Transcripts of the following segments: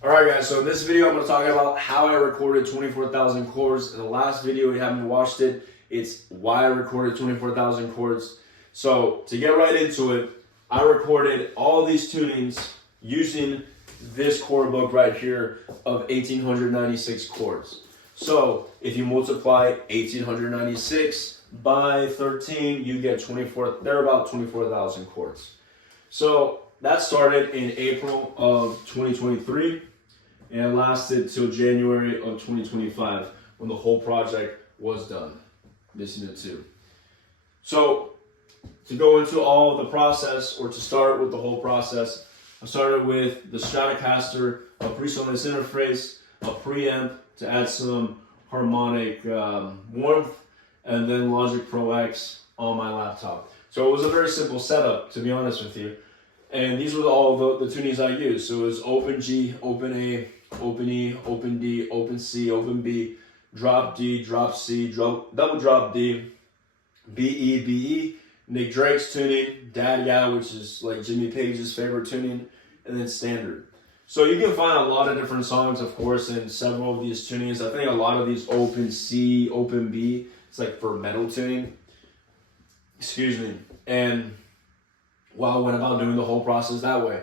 Alright guys, so in this video I'm going to talk about how I recorded 24,000 chords. In the last video, if you haven't watched it, it's why I recorded 24,000 chords. So to get right into it, I recorded all these tunings using this chord book right here of 1896 chords. So if you multiply 1896 by 13, you get they're about 24,000 chords. So that started in April of 2023 and it lasted till January of 2025 when the whole project was done. This unit 2. So to go into all of the process, or to start with the whole process, I started with the Stratocaster, a pre-sonus interface, a preamp to add some harmonic warmth, and then Logic Pro X on my laptop. So it was a very simple setup, to be honest with you. And these were all the tunings I used. So it was open G, open A, open E, open D, open C, open B, drop D, drop C, double drop D, B E, Nick Drake's tuning, Daddy, which is like Jimmy Page's favorite tuning, and then standard. So you can find a lot of different songs, of course, in several of these tunings. I think a lot of these open C, open B, it's like for metal tuning. Excuse me. And I went about doing the whole process that way.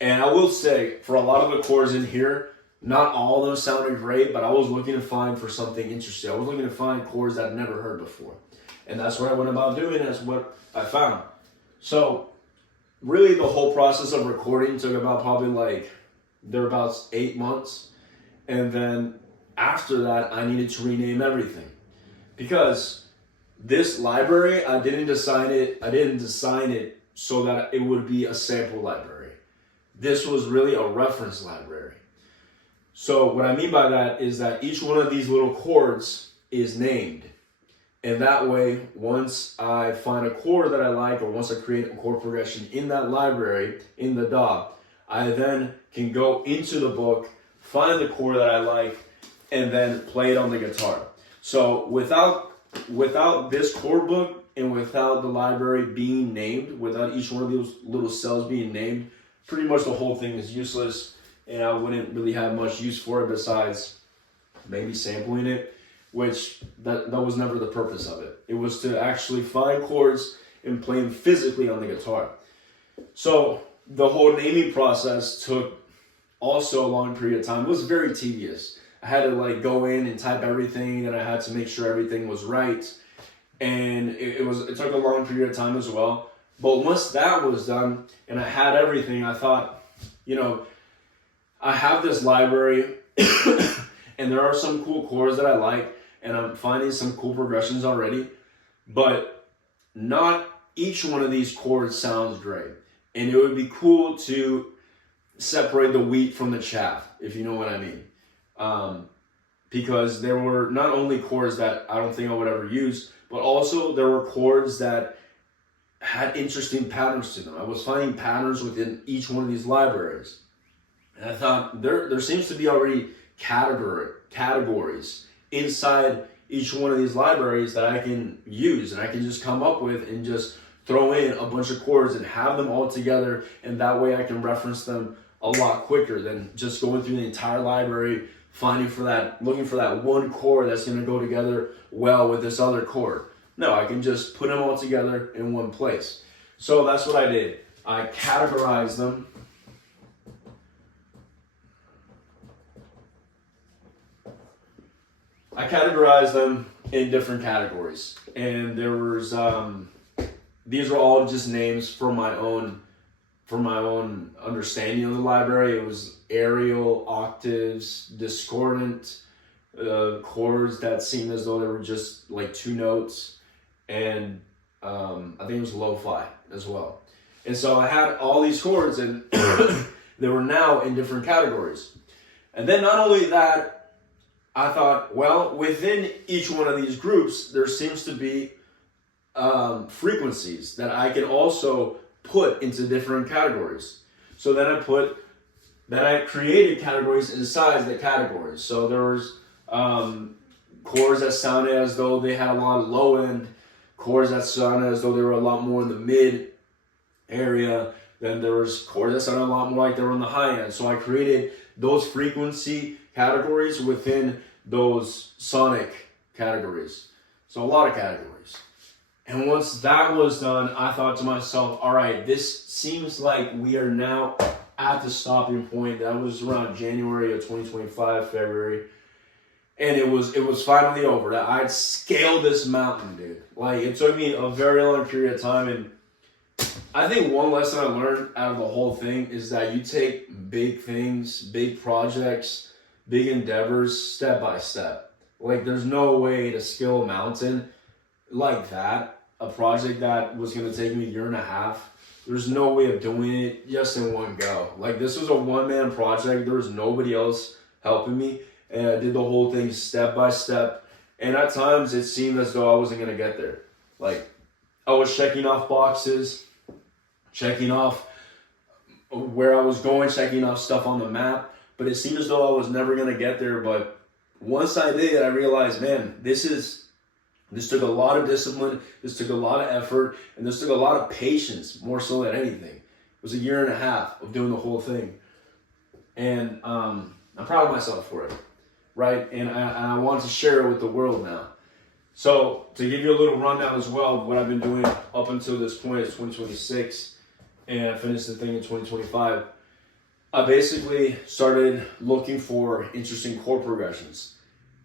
And I will say, for a lot of the chords in here, not all of them sounded great, but I was looking to find for something interesting. I was looking to find chords that I'd never heard before. And that's what I went about doing. That's what I found. So really the whole process of recording took about probably thereabouts 8 months. And then after that, I needed to rename everything. Because this library, I didn't design it so that it would be a sample library. This was really a reference library. So what I mean by that is that each one of these little chords is named. And that way, once I find a chord that I like, or once I create a chord progression in that library, in the DAW, I then can go into the book, find the chord that I like, and then play it on the guitar. So without this chord book, and without the library being named, without each one of those little cells being named, pretty much the whole thing is useless, and I wouldn't really have much use for it besides maybe sampling it, which that was never the purpose of it. It was to actually find chords and play them physically on the guitar. So the whole naming process took also a long period of time. It was very tedious. I had to go in and type everything, and I had to make sure everything was right. And it took a long period of time as well. But once that was done and I had everything, I thought, I have this library and there are some cool chords that I like, and I'm finding some cool progressions already, but not each one of these chords sounds great. And it would be cool to separate the wheat from the chaff, if you know what I mean. Because there were not only chords that I don't think I would ever use, but also there were chords that had interesting patterns to them. I was finding patterns within each one of these libraries. And I thought there seems to be already categories inside each one of these libraries that I can use, and I can just come up with and just throw in a bunch of chords and have them all together, and that way I can reference them a lot quicker than just going through the entire library, looking for that one chord that's going to go together well with this other chord. No, I can just put them all together in one place. So that's what I did. I categorized them. In different categories. And there was, these were all just names for my own understanding of the library. It was aerial, octaves, discordant, chords that seemed as though they were just like 2 notes, and I think it was lo-fi as well. And so I had all these chords, and they were now in different categories. And then not only that, I thought, well, within each one of these groups, there seems to be frequencies that I can also put into different categories. So then I created categories inside the categories. So there was chords that sounded as though they had a lot of low end, chords that sounded as though they were a lot more in the mid area. Then there was chords that sounded a lot more like they were on the high end. So I created those frequency categories within those sonic categories. So a lot of categories. And once that was done, I thought to myself, all right, this seems like we are now at the stopping point. That was around January of 2025, February. And it was finally over. I'd scaled this mountain, dude. Like, it took me a very long period of time. And I think one lesson I learned out of the whole thing is that you take big things, big projects, big endeavors, step by step. Like, there's no way to scale a mountain like that. A project that was going to take me a year and a half. There's no way of doing it just in one go. Like, this was a one-man project. There was nobody else helping me. And I did the whole thing step by step. And at times, it seemed as though I wasn't going to get there. Like, I was checking off boxes, checking off where I was going, checking off stuff on the map. But it seemed as though I was never going to get there. But once I did, I realized, man, this took a lot of discipline, this took a lot of effort, and this took a lot of patience, more so than anything. It was a year and a half of doing the whole thing. And I'm proud of myself for it, right? And I want to share it with the world now. So to give you a little rundown as well, what I've been doing up until this point is 2026, and I finished the thing in 2025. I basically started looking for interesting chord progressions.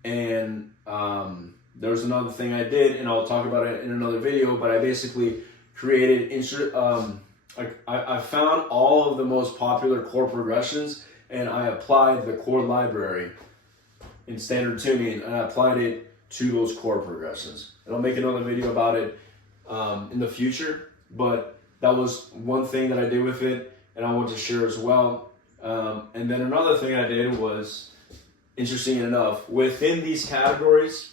And there was another thing I did, and I'll talk about it in another video, but I basically created, I found all of the most popular chord progressions, and I applied the chord library in standard tuning, and I applied it to those chord progressions. And I'll make another video about it in the future, but that was one thing that I did with it, and I want to share as well. And then another thing I did was, interesting enough, within these categories,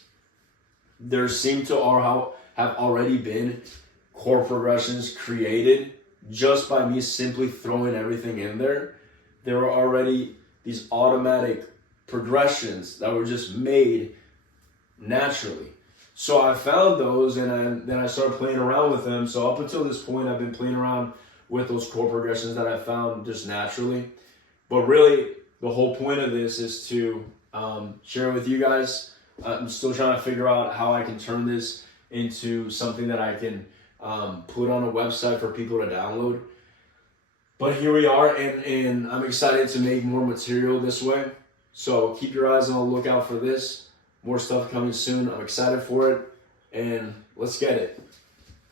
there seem to have already been chord progressions created just by me simply throwing everything in there. There were already these automatic progressions that were just made naturally. So I found those, and then I started playing around with them. So up until this point, I've been playing around with those chord progressions that I found just naturally. But really, the whole point of this is to share with you guys. I'm still trying to figure out how I can turn this into something that I can put on a website for people to download. But here we are, and I'm excited to make more material this way. So keep your eyes on the lookout for this. More stuff coming soon. I'm excited for it, and let's get it.